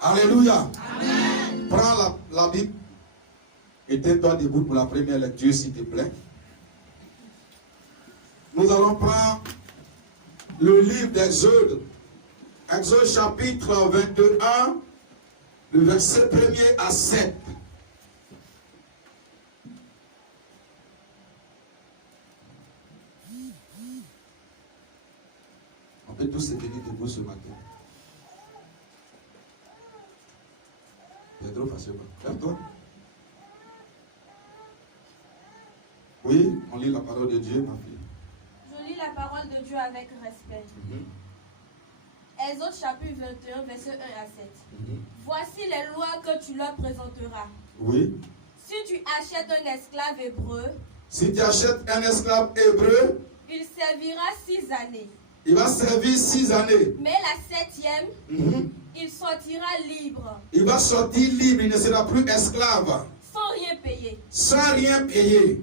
Alléluia. Amen. Prends la Bible et tiens-toi debout pour la première lecture, s'il te plaît. Nous allons prendre le livre d'Exode. Exode chapitre 21, le verset 1er à 7. On peut tous se tenir debout ce matin. Pedro, facilement. Lève-toi. Oui, on lit la parole de Dieu, ma fille. Je lis la parole de Dieu avec respect. Exode chapitre 21, verset 1 à 7. Voici les lois que tu leur présenteras. Oui. Si tu achètes un esclave hébreu, Si tu achètes un esclave hébreu, il servira 6 années. il va servir 6 années. Mais la 7e, il sortira libre, Il va sortir libre, il ne sera plus esclave, sans rien payer. sans rien payer.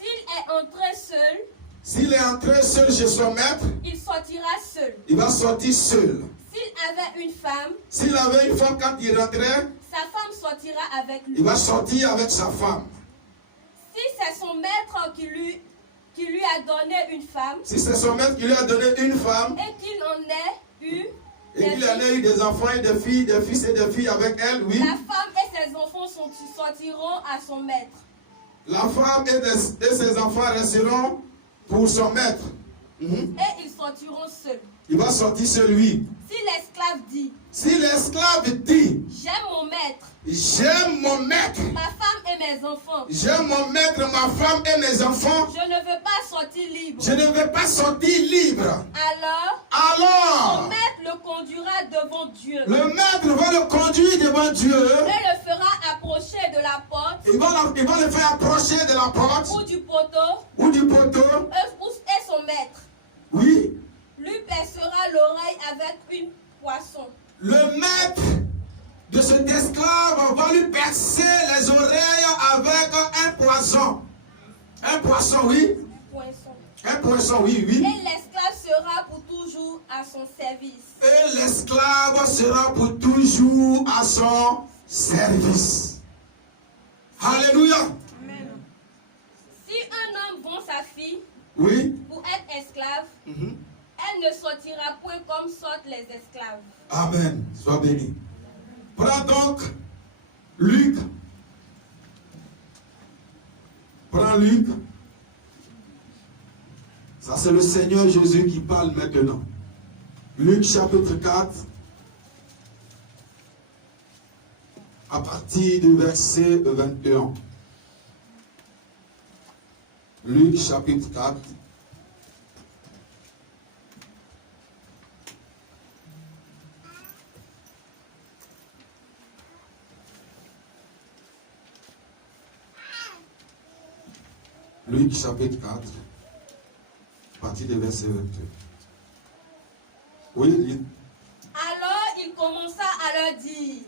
S'il est entré seul, S'il est entré seul chez son maître, il sortira seul. il va sortir seul. S'il avait une femme, S'il avait une femme, quand il rentrait, sa femme sortira avec lui. il va sortir avec sa femme. Si c'est son maître qui lui a donné une femme, Si c'est son maître qui lui a donné une femme, et qu'il en ait eu, et qu'il en ait eu des enfants et des filles, des fils et des filles avec elle, oui. la femme et ses enfants sortiront à son maître. La femme et ses enfants resteront pour son maître. Et ils sortiront seuls. Il va sortir celui. Si l'esclave dit, Si l'esclave dit, j'aime mon maître, j'aime mon maître, ma femme et mes enfants, j'aime mon maître, ma femme et mes enfants, je ne veux pas sortir libre, je ne vais pas sortir libre. alors son Alors, maître le conduira devant Dieu le maître va le conduire devant Dieu. et le fera approcher de la porte Il va le faire approcher de la porte ou du poteau ou du poteau. et son maître Oui, lui percera l'oreille avec une poisson. le maître de cet esclave va lui percer les oreilles avec un poisson. Un poisson, oui. Poisson. Un poisson, oui, oui. Et l'esclave sera pour toujours à son service. Et l'esclave sera pour toujours à son service. Alléluia. Amen. Si un homme vend sa fille Oui. pour être esclave, elle ne sortira point comme sortent les esclaves. Amen. Sois béni. Prends donc Luc. Prends Luc. Ça, c'est le Seigneur Jésus qui parle maintenant. Luc chapitre 4. À partir du verset 21. Luc chapitre 4. Luc chapitre 4, à partir du verset 22. Oui, lis. Alors il commença à leur dire,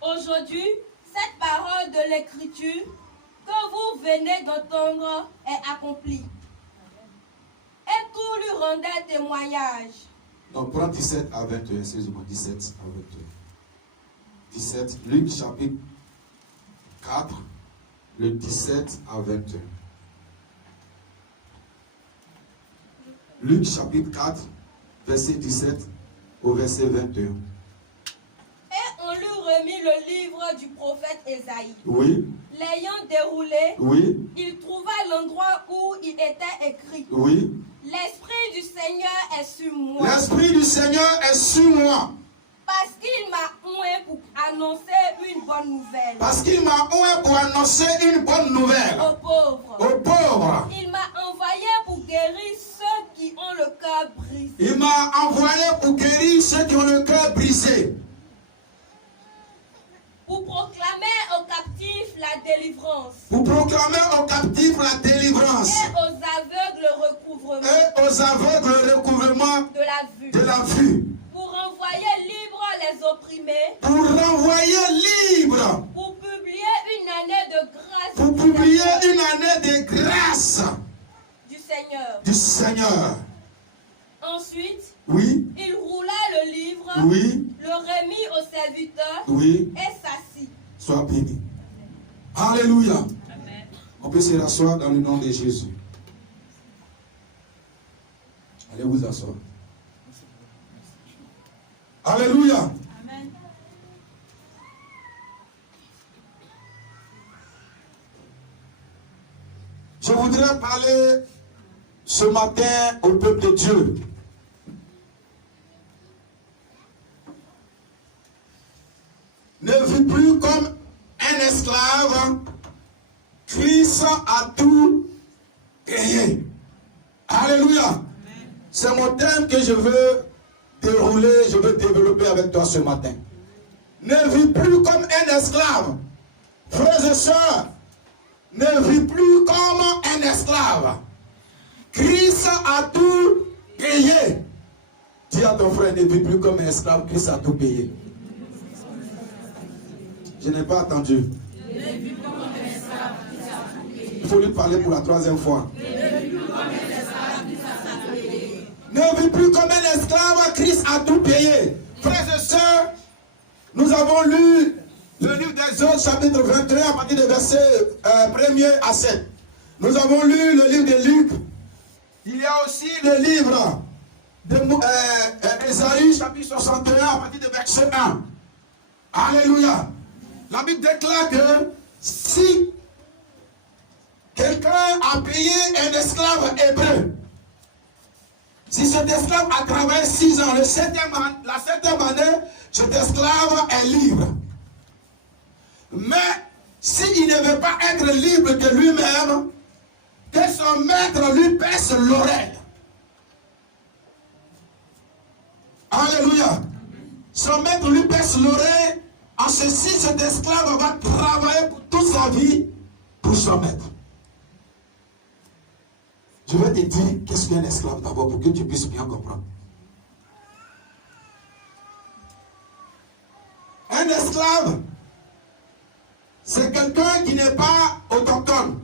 aujourd'hui, cette parole de l'Écriture que vous venez d'entendre est accomplie. Et tout lui rendait témoignage. Donc, prends 17 à 21, excusez-moi, 17 à 21. 17, Luc chapitre 4, le 17 à 21. Luc chapitre 4, verset 17 au verset 21. Et on lui remit le livre du prophète Ésaïe. Oui, L'ayant déroulé, oui, il trouva l'endroit où il était écrit. oui. L'Esprit du Seigneur est sur moi. L'Esprit du Seigneur est sur moi. Parce qu'il m'a oint pour annoncer une bonne nouvelle. Parce qu'il m'a oint pour annoncer une bonne nouvelle Aux pauvres. aux pauvres. Il m'a envoyé pour guérir ceux qui ont le cœur brisé. Il m'a envoyé pour guérir ceux qui ont le cœur brisé. Pour proclamer aux captifs la délivrance. Pour proclamer aux captifs la délivrance. Et aux aveugles le recouvrement. Et aux aveugles le recouvrement De la vue. de la vue. Pour renvoyer libres les opprimés. Pour renvoyer libre. Pour publier une année de grâce. Pour publier une année de grâce Du Seigneur. du Seigneur. Ensuite, Oui, il roula le livre. oui, Le remit aux serviteur Oui. et s'assit. Sois béni. Alléluia. Amen. On peut se rasseoir dans le nom de Jésus. Allez vous asseoir. Alléluia. Amen. Je voudrais parler ce matin au peuple de Dieu. Ne vis plus comme un esclave. Christ a tout payé. Alléluia. C'est mon thème que je veux dérouler, je veux développer avec toi ce matin. Ne vis plus comme un esclave. Frères et sœurs, ne vis plus comme un esclave. Christ a tout payé. Dis à ton frère, ne vis plus comme un esclave, Christ a tout payé. Je n'ai pas entendu. Il faut lui parler pour la troisième fois. Ne vis plus comme un esclave, Christ a tout payé. Frères et sœurs, nous avons lu le livre des Exode, chapitre 21, à partir des versets 1er à 7. Nous avons lu le livre de Luc. Il y a aussi le livre d'Ésaïe, chapitre 61, à partir du verset 1. Alléluia. La Bible déclare que si quelqu'un a payé un esclave hébreu, si cet esclave a travaillé 6 ans, la septième année, cet esclave est libre. Mais s'il ne veut pas être libre de lui-même, que son maître lui perce l'oreille. Alléluia. Son maître lui perce l'oreille. En ceci, cet esclave va travailler pour toute sa vie pour son maître. Je vais te dire qu'est-ce qu'un esclave d'abord pour que tu puisses bien comprendre. Un esclave, c'est quelqu'un qui n'est pas autochtone.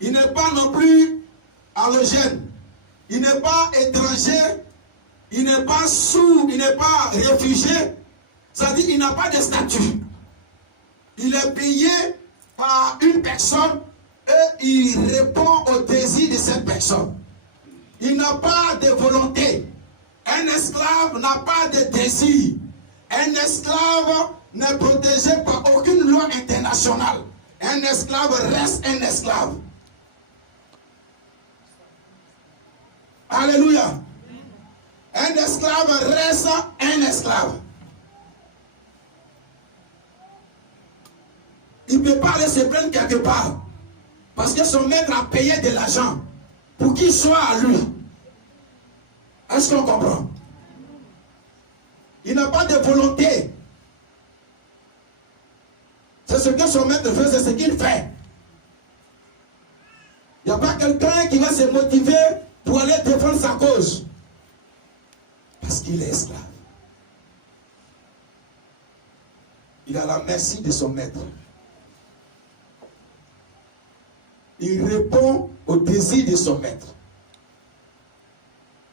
Il n'est pas non plus allogène. Il n'est pas étranger. Il n'est pas sourd. Il n'est pas réfugié. C'est-à-dire qu'il n'a pas de statut. Il est payé par une personne et il répond au désir de cette personne. Il n'a pas de volonté. Un esclave n'a pas de désir. Un esclave n'est protégé par aucune loi internationale. Un esclave reste un esclave. Alléluia. Un esclave reste un esclave. Il ne peut pas aller se prendre quelque part. Parce que son maître a payé de l'argent pour qu'il soit à lui. Est-ce qu'on comprend? Il n'a pas de volonté. C'est ce que son maître fait, c'est ce qu'il fait. Il n'y a pas quelqu'un qui va se motiver pour aller défendre sa cause. Parce qu'il est esclave. Il est à la merci de son maître. Il répond au désir de son maître.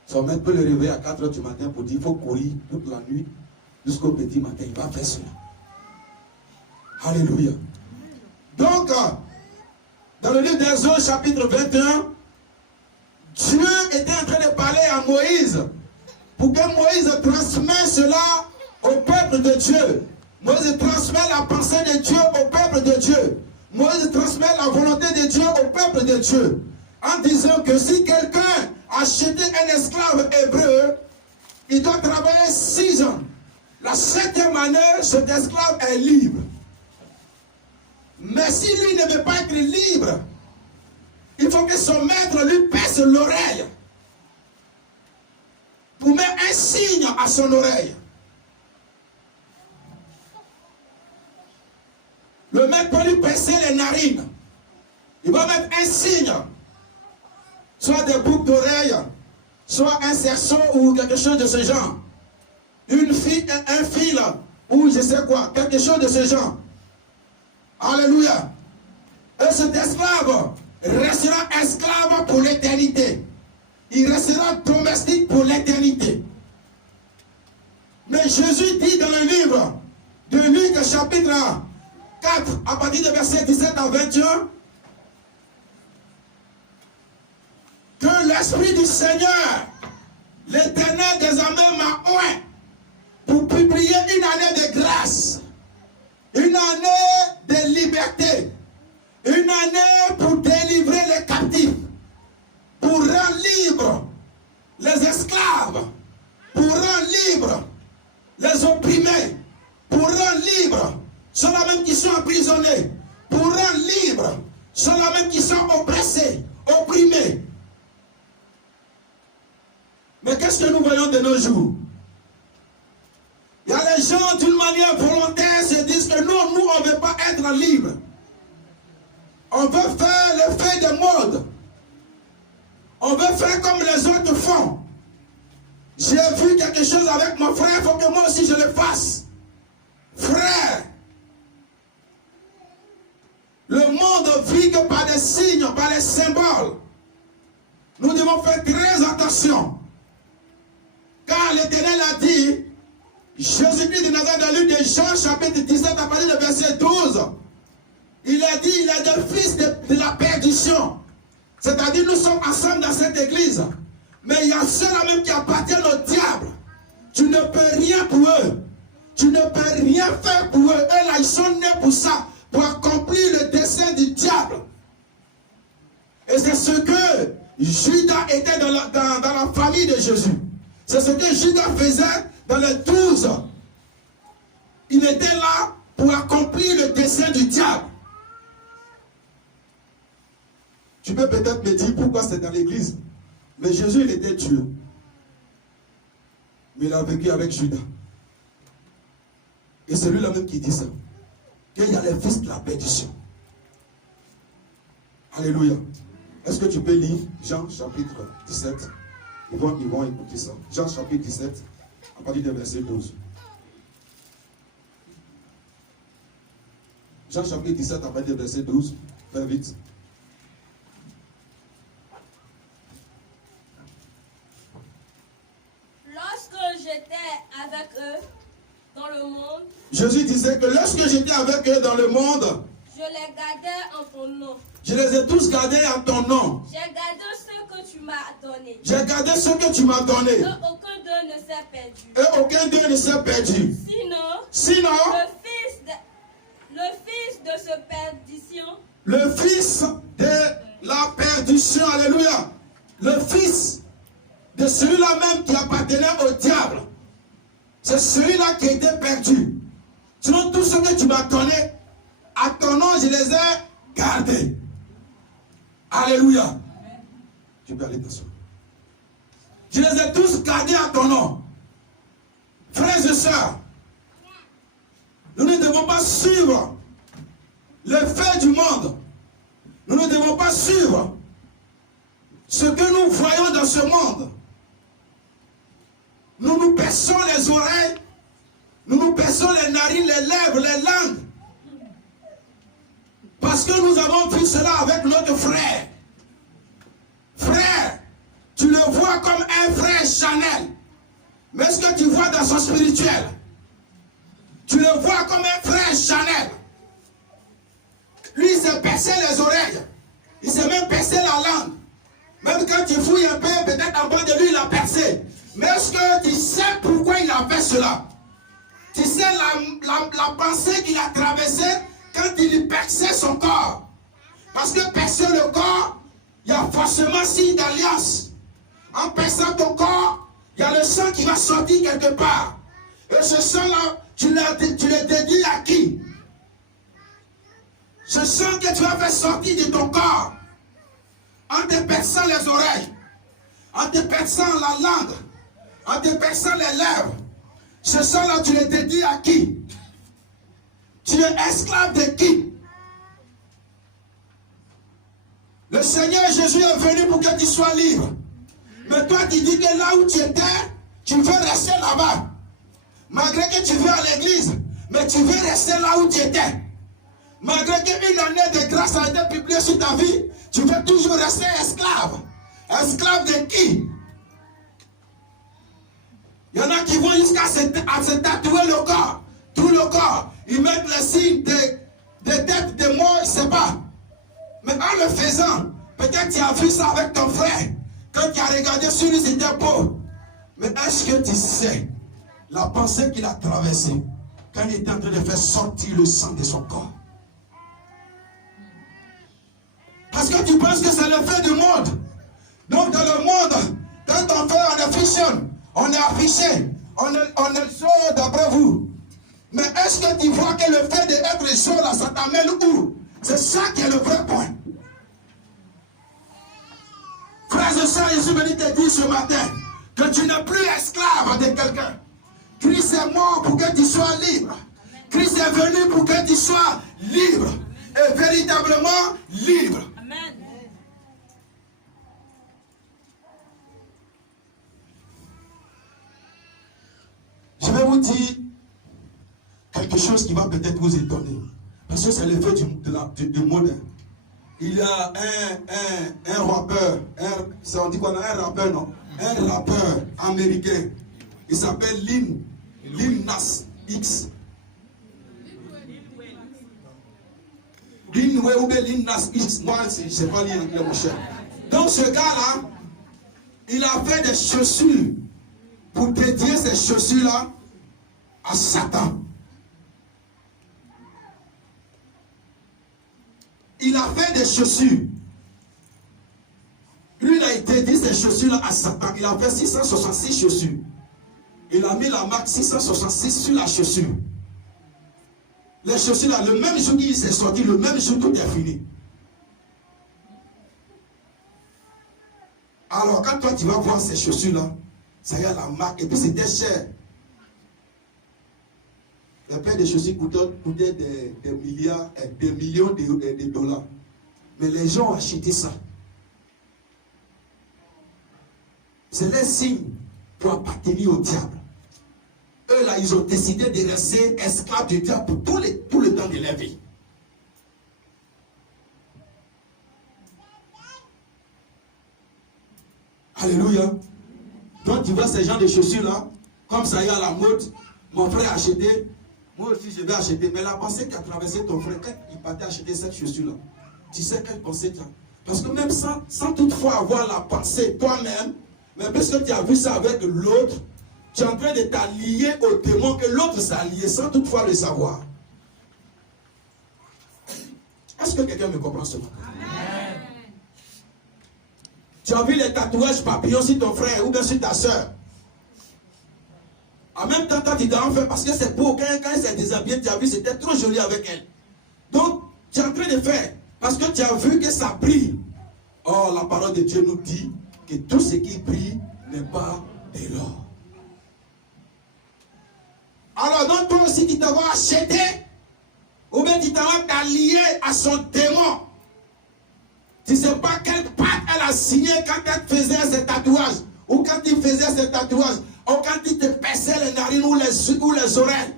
Son maître peut le réveiller à 4 h du matin pour dire qu'il faut courir toute la nuit jusqu'au petit matin. Il va faire cela. Alléluia. Donc, dans le livre d'Exode, chapitre 21, Dieu était en train de parler à Moïse pour que Moïse transmette cela au peuple de Dieu. Moïse transmet la pensée de Dieu au peuple de Dieu. Moïse transmet la volonté de Dieu au peuple de Dieu. En disant que si quelqu'un a acheté un esclave hébreu, il doit travailler 6 ans. La 7e année, cet esclave est libre. Mais si lui ne veut pas être libre, il faut que son maître lui perce l'oreille. Pour mettre un signe à son oreille. Le maître peut lui percer les narines. Il va mettre un signe. Soit des boucles d'oreilles, soit un cerceau ou quelque chose de ce genre. Une fille, un fil, ou je sais quoi, quelque chose de ce genre. Alléluia. Et cet esclave restera esclave pour l'éternité. Il restera domestique pour l'éternité. Mais Jésus dit dans le livre de Luc chapitre 4, à partir de verset 17 à 21, que l'Esprit du Seigneur, l'Éternel désormais m'a oint pour publier une année de grâce, une année de liberté, une année pour délivrer les captifs, pour rendre libres les esclaves, pour rendre libres les opprimés, pour rendre libres ceux-là même qui sont emprisonnés, pour rendre libres ceux-là même qui sont oppressés, opprimés. Mais qu'est-ce que nous voyons de nos jours? Il y a les gens d'une manière volontaire se disent que non, nous on ne veut pas être libres. On veut faire l'effet de mode. On veut faire comme les autres font. J'ai vu quelque chose avec mon frère, il faut que moi aussi je le fasse. Frère, le monde vit que par des signes, par des symboles. Nous devons faire très attention. Car l'Éternel a dit, Jésus-Christ de Nazareth dans le livre de Jean chapitre 17 à partir de verset 12, il a dit, il y a des fils de la perdition. C'est-à-dire nous sommes ensemble dans cette église. Mais il y a ceux-là même qui appartiennent au diable. Tu ne peux rien pour eux. Tu ne peux rien faire pour eux. Eux là, ils sont nés pour ça. Pour accomplir le dessein du diable. Et c'est ce que Judas était dans la famille de Jésus. C'est ce que Judas faisait dans les 12. Il était là pour accomplir le dessein du diable. Tu peux peut-être me dire pourquoi c'est dans l'église. Mais Jésus, il était Dieu. Mais il a vécu avec Judas. Et c'est lui-là même qui dit ça. Qu'il y a les fils de la perdition. Alléluia. Est-ce que tu peux lire Jean chapitre 17? Ils vont écouter ça. Jean chapitre 17, à partir du verset 12. Jean chapitre 17, à partir du verset 12. Fais vite. Lorsque j'étais avec eux dans le monde, Jésus disait que lorsque j'étais avec eux dans le monde, je les gardais en ton nom. Je les ai tous gardés en ton nom. J'ai gardé ce que tu m'as donné. J'ai gardé ce que tu m'as donné. Et aucun d'eux ne s'est perdu. Et aucun d'eux ne s'est perdu. Sinon, le fils de cette perdition, le fils de la perdition, alléluia, le fils de celui-là même qui appartenait au diable, c'est celui-là qui était perdu. Sinon, tout ce que tu m'as donné, à ton nom, je les ai gardés. Alléluia. Tu peux aller t'asseoir. Je les ai tous gardés à ton nom. Frères et sœurs, nous ne devons pas suivre les faits du monde. Nous ne devons pas suivre ce que nous voyons dans ce monde. Nous nous perçons les oreilles, nous nous perçons les narines, les lèvres, les langues. Parce que nous avons vu cela avec notre frère. Frère, tu le vois comme un frère Chanel. Mais ce que tu vois dans son spirituel, tu le vois comme un frère Chanel. Lui, il s'est percé les oreilles. Il s'est même percé la langue. Même quand tu fouilles un peu, peut-être en bas de lui, il a percé. Mais est-ce que tu sais pourquoi il a fait cela? Tu sais la pensée qu'il a traversée quand il perçait son corps. Parce que percer le corps, il y a forcément signe d'alliance. En perçant ton corps, il y a le sang qui va sortir quelque part. Et ce sang-là, tu le dédies à qui? Ce sang que tu vas faire sortir de ton corps, en te perçant les oreilles, en te perçant la langue, en te perçant les lèvres, ce sang-là, tu le dédies à qui? Tu es esclave de qui? Le Seigneur Jésus est venu pour que tu sois libre. Mais toi, tu dis que là où tu étais, tu veux rester là-bas. Malgré que tu veux à l'église, mais tu veux rester là où tu étais. Malgré qu'une année de grâce a été publiée sur ta vie, tu veux toujours rester esclave. Esclave de qui? Il y en a qui vont jusqu'à se tatouer le corps, tout le corps. Ils mettent les signes des têtes des morts, je ne sais pas. Mais en le faisant, peut-être tu as vu ça avec ton frère. Quand tu as regardé sur lui, c'était beau. Mais est-ce que tu sais la pensée qu'il a traversée quand il était en train de faire sortir le sang de son corps? Parce que tu penses que c'est le fait du monde. Donc dans le monde, quand on fait en affichon, on est affiché, on est jaune d'après vous. Mais est-ce que tu vois que le fait d'être jaune là, ça t'amène où? C'est ça qui est le vrai point. Frères et sœurs, je suis venu te dire ce matin que tu n'es plus esclave de quelqu'un. Christ est mort pour que tu sois libre. Christ est venu pour que tu sois libre. Et véritablement libre. Amen. Je vais vous dire quelque chose qui va peut-être vous étonner. Parce que c'est le fait du modèle. Il y a un rappeur, on dit qu'on a un rappeur, non? Un rappeur américain. Il s'appelle Lil Nas X. Lil Nas X. Moi, je ne sais pas lire anglais, mon cher. Donc ce gars-là, il a fait des chaussures pour dédier ces chaussures-là à Satan. Il a fait des chaussures. Lui, il a dédié ces chaussures-là à Satan. Il a fait 666 chaussures. Il a mis la marque 666 sur la chaussure. Les chaussures-là, le même jour qu'il s'est sorti, le même jour tout est fini. Alors, quand toi, tu vas voir ces chaussures-là, ça y a la marque. Et puis, c'était cher. Les paires de chaussures coûtaient des milliards, des millions de dollars. Mais les gens ont acheté ça. C'est les signes pour appartenir au diable. Eux là, ils ont décidé de rester esclaves du diable pour tout le temps de leur vie. Alléluia. Donc tu vois ces gens de chaussures là, comme ça y est à la mode, mon frère a acheté, moi aussi je vais acheter. Mais la pensée qui a traversé ton frère, quand il partait acheter cette chaussure là, tu sais quelle pensée tu as? Parce que même sans toutefois avoir la pensée toi-même, mais puisque tu as vu ça avec l'autre, tu es en train de t'allier au démon que l'autre s'est allié sans toutefois le savoir. Est-ce que quelqu'un me comprend ce matin? Amen. Tu as vu les tatouages papillons sur ton frère ou bien sur ta soeur. En même temps, quand tu t'en fais, parce que c'est beau, quand elle s'est déshabillée, tu as vu, c'était trop joli avec elle. Donc, tu es en train de faire, parce que tu as vu que ça brille. Or, la parole de Dieu nous dit que tout ce qui brille n'est pas de l'or. Alors, donc, toi aussi, tu t'as acheté, ou bien tu t'as lié à son démon. Tu ne sais pas quelle patte elle a signé quand elle faisait ses tatouages, ou quand il faisait ses tatouages, ou quand il te perçait les narines ou les oreilles,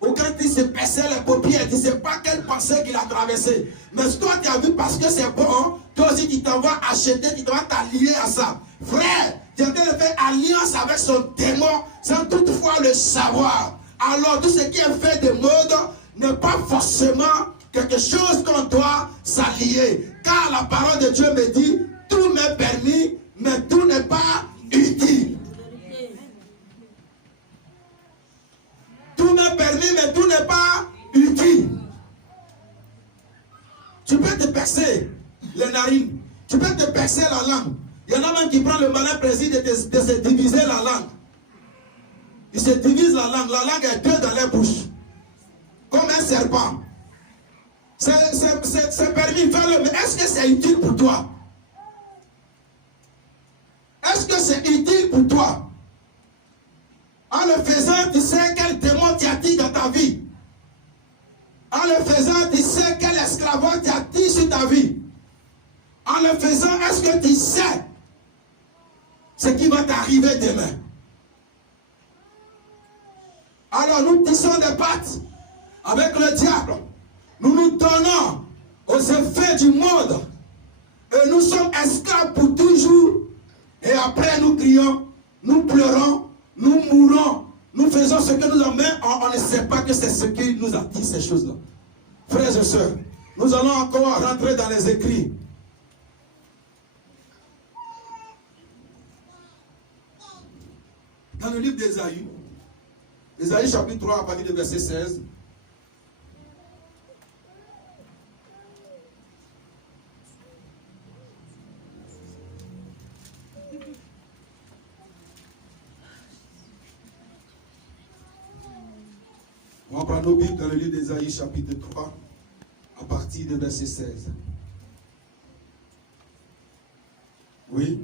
ou quand il se perçait les paupières. Tu ne sais pas quelle pensée qu'il a traversée. Mais toi, tu as vu parce que c'est bon, toi aussi, tu t'en vas acheter, tu vas t'allier à ça. Frère, tu es en train de faire alliance avec son démon sans toutefois le savoir. Alors, tout ce qui est fait de mode n'est pas forcément quelque chose qu'on doit s'allier. Car la parole de Dieu me dit, tout m'est permis, mais tout n'est pas utile. Tout m'est permis, mais tout n'est pas utile. Tu peux te percer les narines. Tu peux te percer la langue. Il y en a même qui prennent le malin plaisir de se diviser la langue. Ils se divisent la langue. La langue est deux dans leur bouche. Comme un serpent. C'est permis, fais-le. Mais est-ce que c'est utile pour toi? Est-ce que c'est utile pour toi? En le faisant, tu sais quel démon t'y attire dans ta vie. En le faisant, tu sais quel esclavage t'y attire sur ta vie. En le faisant, est-ce que tu sais ce qui va t'arriver demain? Alors nous tissons des pattes avec le diable. Nous nous donnons aux effets du monde. Et nous sommes esclaves pour toujours. Et après nous crions, nous pleurons, nous mourons, nous faisons ce que nous avons, mais on ne sait pas que c'est ce qui nous a dit ces choses-là. Frères et sœurs, nous allons encore rentrer dans les écrits. Dans le livre d'Ésaïe, Ésaïe chapitre 3 à partir du verset 16. On va prendre nos Bibles dans le livre d'Ésaïe chapitre 3 à partir du verset 16. Oui.